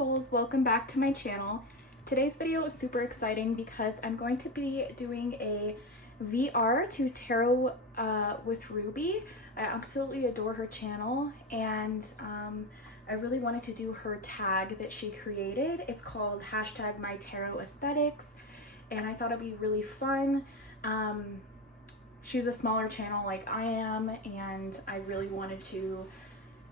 souls, welcome back to my channel. Today's video is super exciting because I'm going to be doing a VR to tarot with Ruby. I absolutely adore her channel, and I really wanted to do her tag that she created. It's called #MyTarotAesthetics, and I thought it'd be really fun. She's a smaller channel like I am, and I really wanted to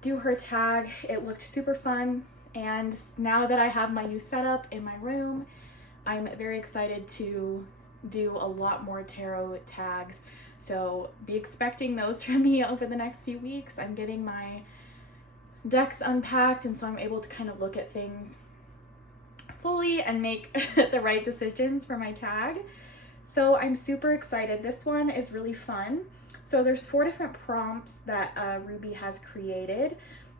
do her tag. It looked super fun, and now that I have my new setup in my room, I'm very excited to do a lot more tarot tags. So be expecting those from me over the next few weeks. I'm getting my decks unpacked, and so I'm able to kind of look at things fully and make the right decisions for my tag. So I'm super excited. This one is really fun. So there's 4 different prompts that Ruby has created.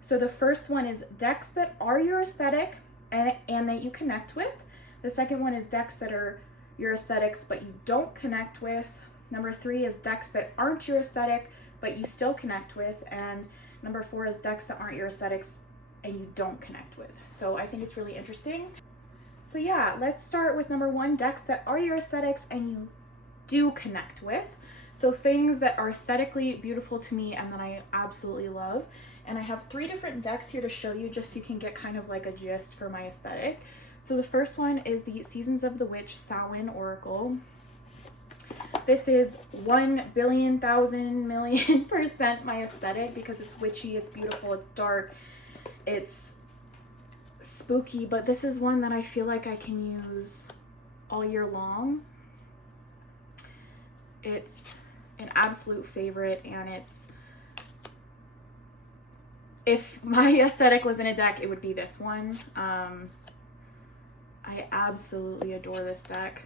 So the first one is decks that are your aesthetic and that you connect with. The second one is decks that are your aesthetics but you don't connect with. Number 3 is decks that aren't your aesthetic but you still connect with. And number 4 is decks that aren't your aesthetics and you don't connect with. So I think it's really interesting. So yeah, let's start with number 1, decks that are your aesthetics and you do connect with. So things that are aesthetically beautiful to me and that I absolutely love. And I have 3 different decks here to show you just so you can get kind of like a gist for my aesthetic. So the first one is the Seasons of the Witch Fawn Oracle. This is 1,000,000,000,000% my aesthetic because it's witchy, it's beautiful, it's dark, it's spooky, but this is one that I feel like I can use all year long. It's an absolute favorite, and if my aesthetic was in a deck, it would be this one. I absolutely adore this deck.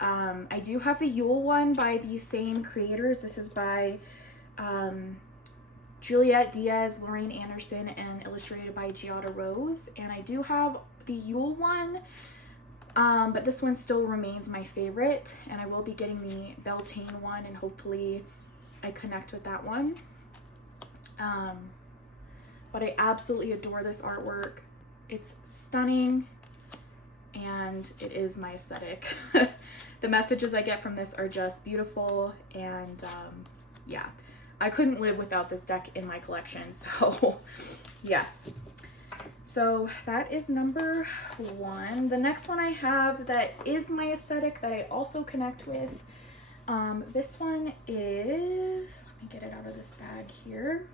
I do have the Yule one by the same creators. This is by Juliette Diaz, Lorraine Anderson, and illustrated by Giada Rose. And I do have the Yule one, but this one still remains my favorite, and I will be getting the Beltane one, and hopefully I connect with that one. But I absolutely adore this artwork. It's stunning, and it is my aesthetic. The messages I get from this are just beautiful, and yeah, I couldn't live without this deck in my collection, so yes. So that is number 1. The next one I have that is my aesthetic that I also connect with, this one is, let me get it out of this bag here.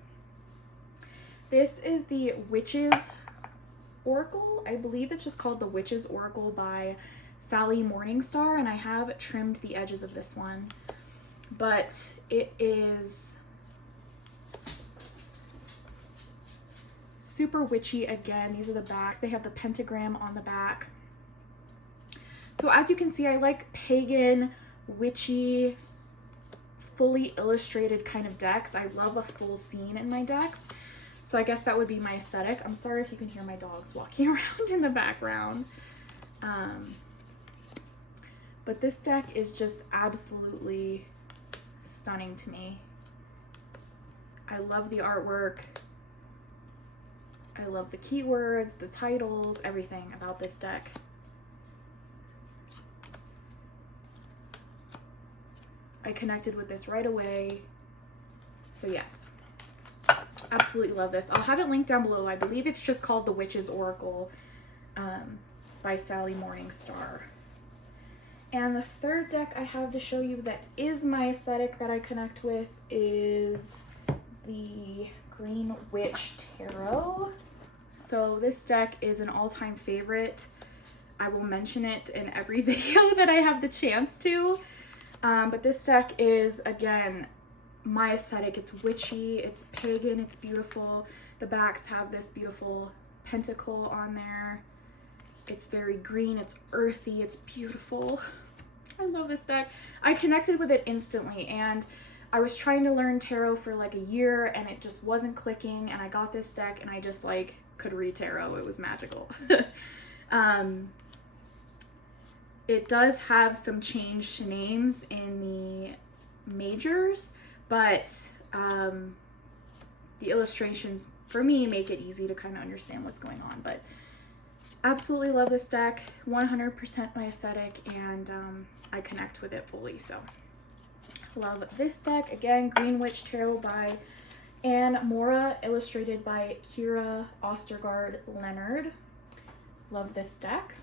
This is the Witch's Oracle. I believe it's just called the Witch's Oracle by Sally Morningstar, and I have trimmed the edges of this one, but it is super witchy. Again, these are the backs. They have the pentagram on the back. So as you can see, I like pagan, witchy, fully illustrated kind of decks. I love a full scene in my decks. So I guess that would be my aesthetic. I'm sorry if you can hear my dogs walking around in the background. But this deck is just absolutely stunning to me. I love the artwork. I love the keywords, the titles, everything about this deck. I connected with this right away. So yes, absolutely love this. I'll have it linked down below. I believe it's just called the Witch's Oracle by Sally Morningstar. And the third deck I have to show you that is my aesthetic that I connect with is the Green Witch Tarot. So this deck is an all-time favorite. I will mention it in every video that I have the chance to. But this deck is, again, my aesthetic. It's witchy, it's pagan, it's beautiful. The backs have this beautiful pentacle on there. It's very green, it's earthy, it's beautiful. I love this deck. I connected with it instantly, and I was trying to learn tarot for like a year and it just wasn't clicking, and I got this deck and I just like could read tarot. It was magical. It does have some changed names in the majors, but the illustrations for me make it easy to kind of understand what's going on. But absolutely love this deck, 100% my aesthetic, and I connect with it fully. So love this deck. Again, Green Witch Tarot by Anne Mora, illustrated by Kira Ostergaard Leonard. Love this deck.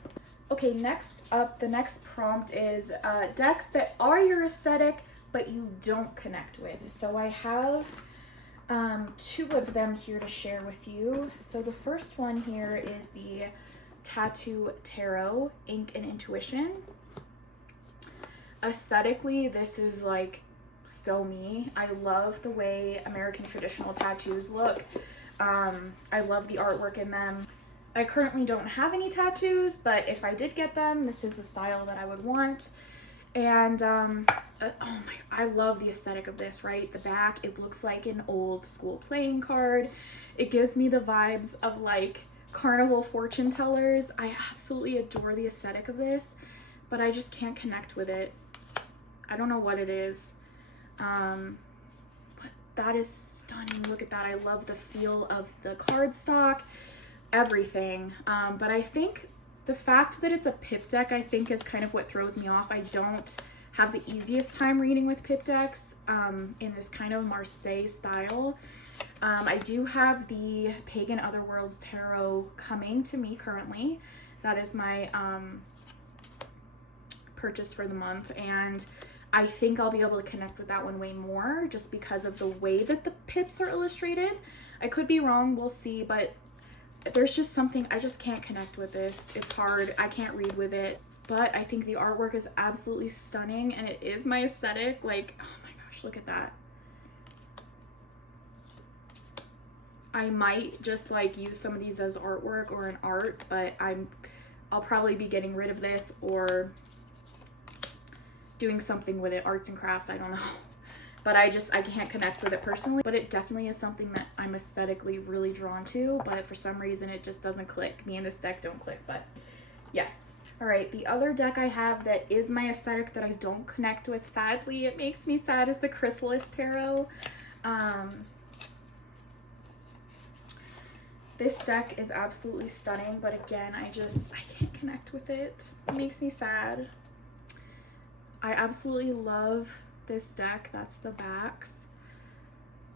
Okay, next up, the next prompt is decks that are your aesthetic but you don't connect with. So I have two of them here to share with you. So the first one here is the Tattoo Tarot, Ink and Intuition. Aesthetically, this is like so me. I love the way American traditional tattoos look. I love the artwork in them. I currently don't have any tattoos, but if I did get them, this is the style that I would want. And oh my, I love the aesthetic of this, right? The back, it looks like an old school playing card. It gives me the vibes of like carnival fortune tellers. I absolutely adore the aesthetic of this, but I just can't connect with it. I don't know what it is. But that is stunning. Look at that. I love the feel of the cardstock, everything. But I think the fact that it's a pip deck, I think, is kind of what throws me off. I don't have the easiest time reading with pip decks in this kind of Marseille style. I do have the Pagan Otherworlds Tarot coming to me currently. That is my purchase for the month, and I think I'll be able to connect with that one way more just because of the way that the pips are illustrated. I could be wrong, we'll see, but there's just something, I just can't connect with this. It's hard, I can't read with it, but I think the artwork is absolutely stunning and it is my aesthetic. Like, oh my gosh, look at that. I might just like use some of these as artwork or an art, but I'll probably be getting rid of this or doing something with it, arts and crafts, I don't know. But I can't connect with it personally, but it definitely is something that I'm aesthetically really drawn to, but for some reason it just doesn't click. Me and this deck don't click, but yes. All right, the other deck I have that is my aesthetic that I don't connect with, sadly, it makes me sad, is the Chrysalis Tarot. This deck is absolutely stunning, but again, I can't connect with it. It makes me sad. I absolutely love this deck. That's the backs.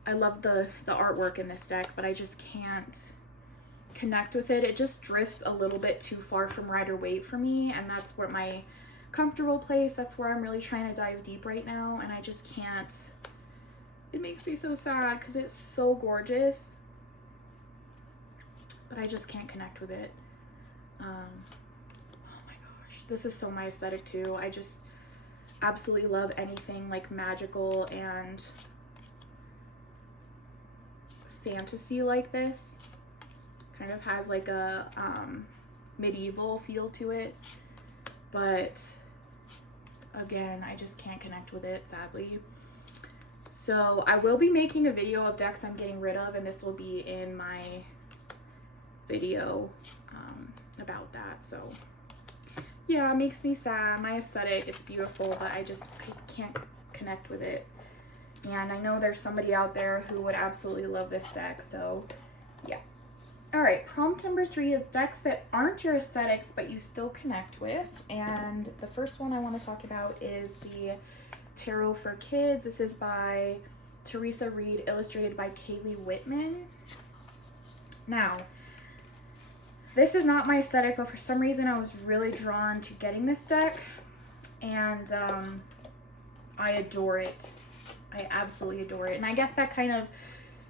I love the artwork in this deck, but I just can't connect with it. It just drifts a little bit too far from Rider-Waite for me, and that's where my comfortable place, that's where I'm really trying to dive deep right now, and I just can't. It makes me so sad because it's so gorgeous, but I just can't connect with it. Oh my gosh, this is so my aesthetic too. I just absolutely love anything like magical and fantasy like this. Kind of has like a medieval feel to it, but again, I just can't connect with it, sadly. So I will be making a video of decks I'm getting rid of, and this will be in my video about that. So yeah, it makes me sad. My aesthetic, it's beautiful, but I can't connect with it. And I know there's somebody out there who would absolutely love this deck, so yeah. All right, prompt number 3 is decks that aren't your aesthetics, but you still connect with. And the first one I want to talk about is the Tarot for Kids. This is by Teresa Reed, illustrated by Kaylee Whitman. Now, this is not my aesthetic, but for some reason I was really drawn to getting this deck, and I adore it. I absolutely adore it. And I guess that kind of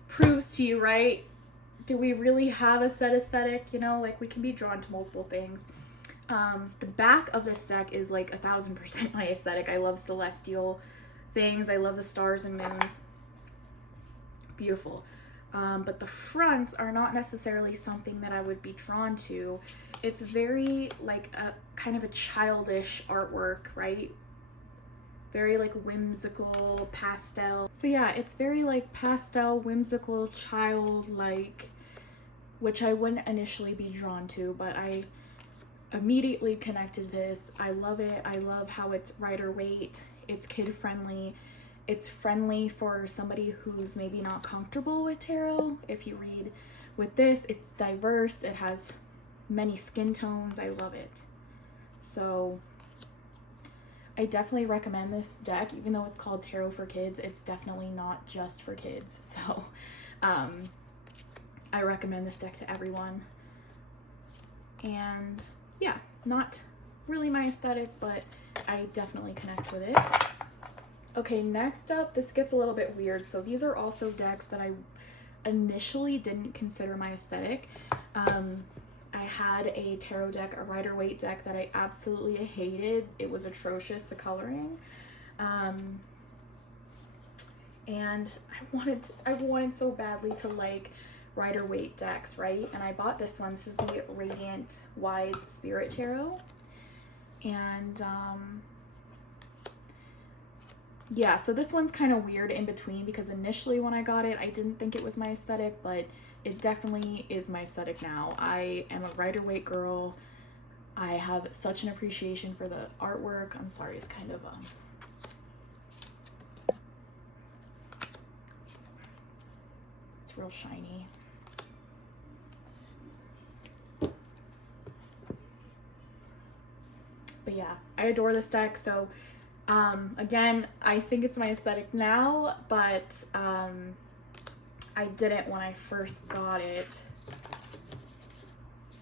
proves to you, right? Do we really have a set aesthetic? You know, like we can be drawn to multiple things. The back of this deck is like 1000% my aesthetic. I love celestial things. I love the stars and moons. Beautiful. But the fronts are not necessarily something that I would be drawn to. It's very like a kind of a childish artwork, right? Very like whimsical, pastel. So yeah, it's very like pastel, whimsical, childlike, which I wouldn't initially be drawn to, but I immediately connected this. I love it. I love how it's Rider-Waite. It's kid friendly. It's friendly for somebody who's maybe not comfortable with tarot. If you read with this, it's diverse. It has many skin tones. I love it. So I definitely recommend this deck. Even though it's called Tarot for Kids, it's definitely not just for kids. So I recommend this deck to everyone. And yeah, not really my aesthetic, but I definitely connect with it. Okay, next up, this gets a little bit weird. So these are also decks that I initially didn't consider my aesthetic. I had a tarot deck, a Rider-Waite deck that I absolutely hated. It was atrocious, the coloring. And I wanted so badly to like Rider-Waite decks, right? And I bought this one. This is the Radiant Wise Spirit Tarot. And yeah, so this one's kind of weird in between, because initially when I got it, I didn't think it was my aesthetic, but it definitely is my aesthetic now. I am a Rider-Waite girl. I have such an appreciation for the artwork. I'm sorry, it's kind of it's real shiny. But yeah, I adore this deck. So again, I think it's my aesthetic now, but I didn't when I first got it.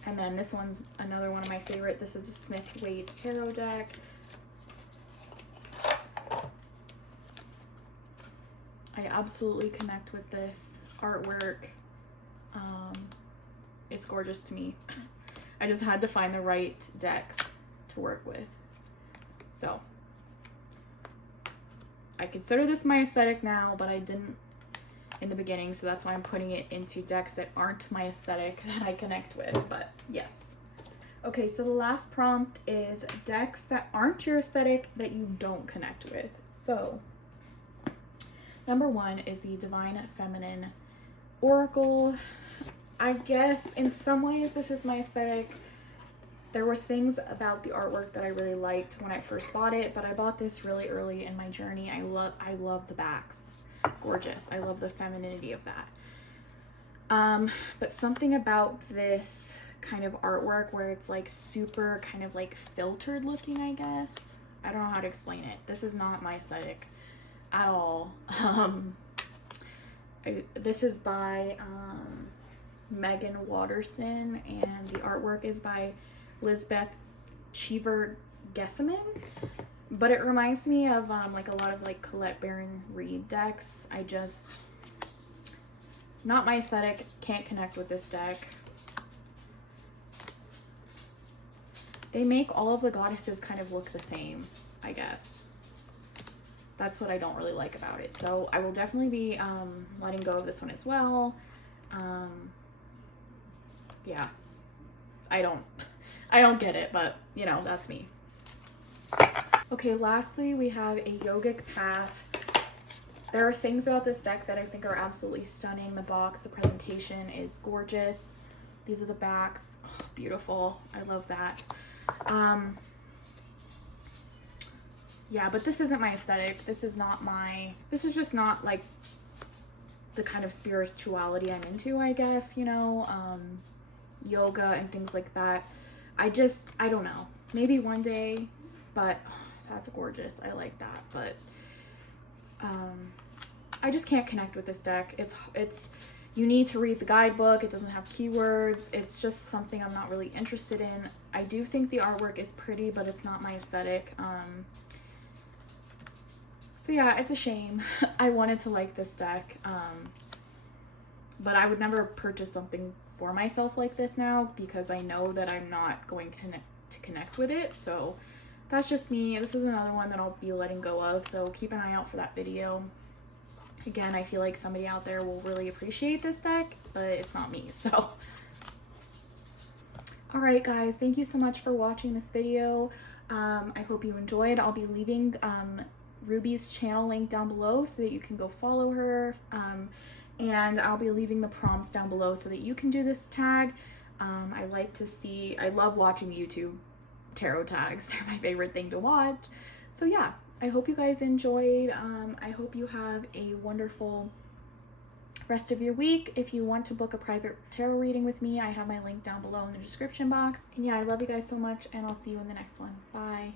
And then this one's another one of my favorite. This is the Smith-Waite Tarot deck. I absolutely connect with this artwork. It's gorgeous to me. I just had to find the right decks to work with. So I consider this my aesthetic now, but I didn't in the beginning, so that's why I'm putting it into decks that aren't my aesthetic that I connect with. But yes. Okay, so the last prompt is decks that aren't your aesthetic that you don't connect with. So number one is the Divine Feminine Oracle. I guess in some ways this is my aesthetic. There were things about the artwork that I really liked when I first bought it, but I bought this really early in my journey. I love the backs. Gorgeous. I love the femininity of that. But something about this kind of artwork where it's like super kind of like filtered looking, I guess. I don't know how to explain it. This is not my aesthetic at all. This is by Megan Watterson, and the artwork is by Lisbeth Cheever Gesseman, but it reminds me of like a lot of like Colette Baron Reed decks. Not my aesthetic, can't connect with this deck. They make all of the goddesses kind of look the same, I guess. That's what I don't really like about it. So I will definitely be letting go of this one as well. Yeah, I don't get it, but you know, that's me. Okay, lastly, we have a Yogic Path. There are things about this deck that I think are absolutely stunning. The box, the presentation is gorgeous. These are the backs. Oh, beautiful. I love that. Yeah, but this isn't my aesthetic. This is just not like the kind of spirituality I'm into, I guess, you know, yoga and things like that. I don't know. Maybe one day, but oh, that's gorgeous. I like that, but I just can't connect with this deck. You need to read the guidebook. It doesn't have keywords. It's just something I'm not really interested in. I do think the artwork is pretty, but it's not my aesthetic. So yeah, it's a shame. I wanted to like this deck, but I would never purchase something for myself like this now, because I know that I'm not going to connect with it. So that's just me. This is another one that I'll be letting go of, so keep an eye out for that video. Again, I feel like somebody out there will really appreciate this deck, but it's not me, so. Alright guys, thank you so much for watching this video. I hope you enjoyed. I'll be leaving Ruby's channel link down below so that you can go follow her. And I'll be leaving the prompts down below so that you can do this tag. I love watching YouTube tarot tags. They're my favorite thing to watch. So yeah, I hope you guys enjoyed. I hope you have a wonderful rest of your week. If you want to book a private tarot reading with me, I have my link down below in the description box. And yeah, I love you guys so much, and I'll see you in the next one. Bye.